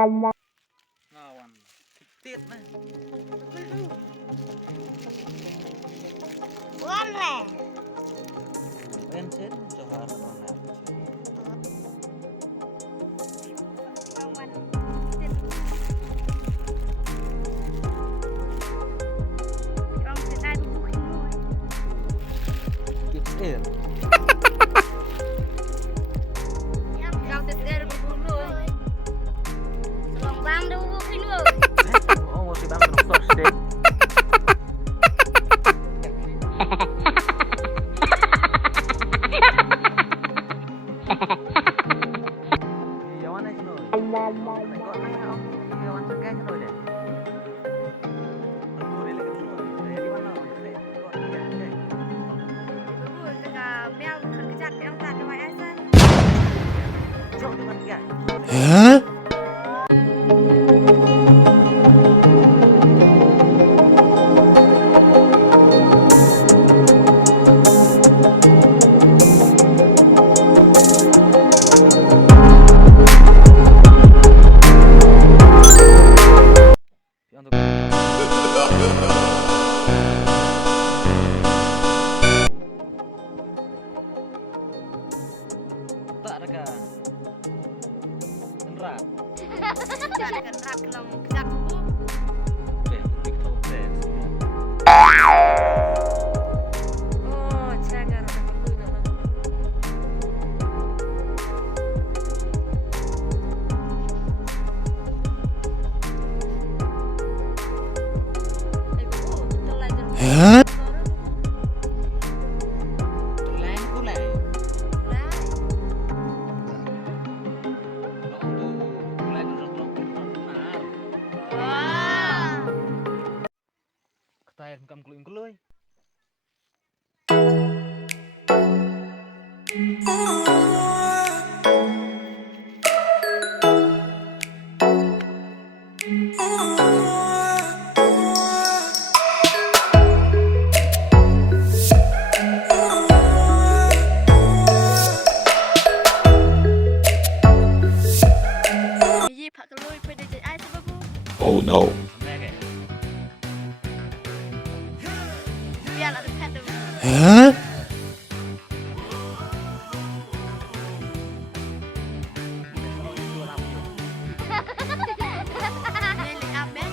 Ngawan. Titit nah. Boleh. Bensin johar mana? Kawan. Orang sedar bubuh semua. Titit. Orang sedar bubuh semua. Selong bang dah bubuh semua. Oh, masih bang first day. Yawan aja loh. Kok nanya om? Yawan segan loh deh. Aku relek semua. Dari mana? Kok dia? Bubuh tengah mel kerjat yang tak ada mayasan. Jauh dengan dia. Hah? Untuk tak ada kan? Beneran? Tak ada kerak kelong kerjat bubuh. TikTok semua. Oh, jangan ada bubuh nak. Bubuh, betul lah jeruk. Hah? Lain ku lain. Lah. Lain udah benar. Wah. Ketahuan kamu keluing keluing. Ye pak kelui pada jadi ai sebab bu. Oh no. Biar ada pet tu. Hah? Meli ambil.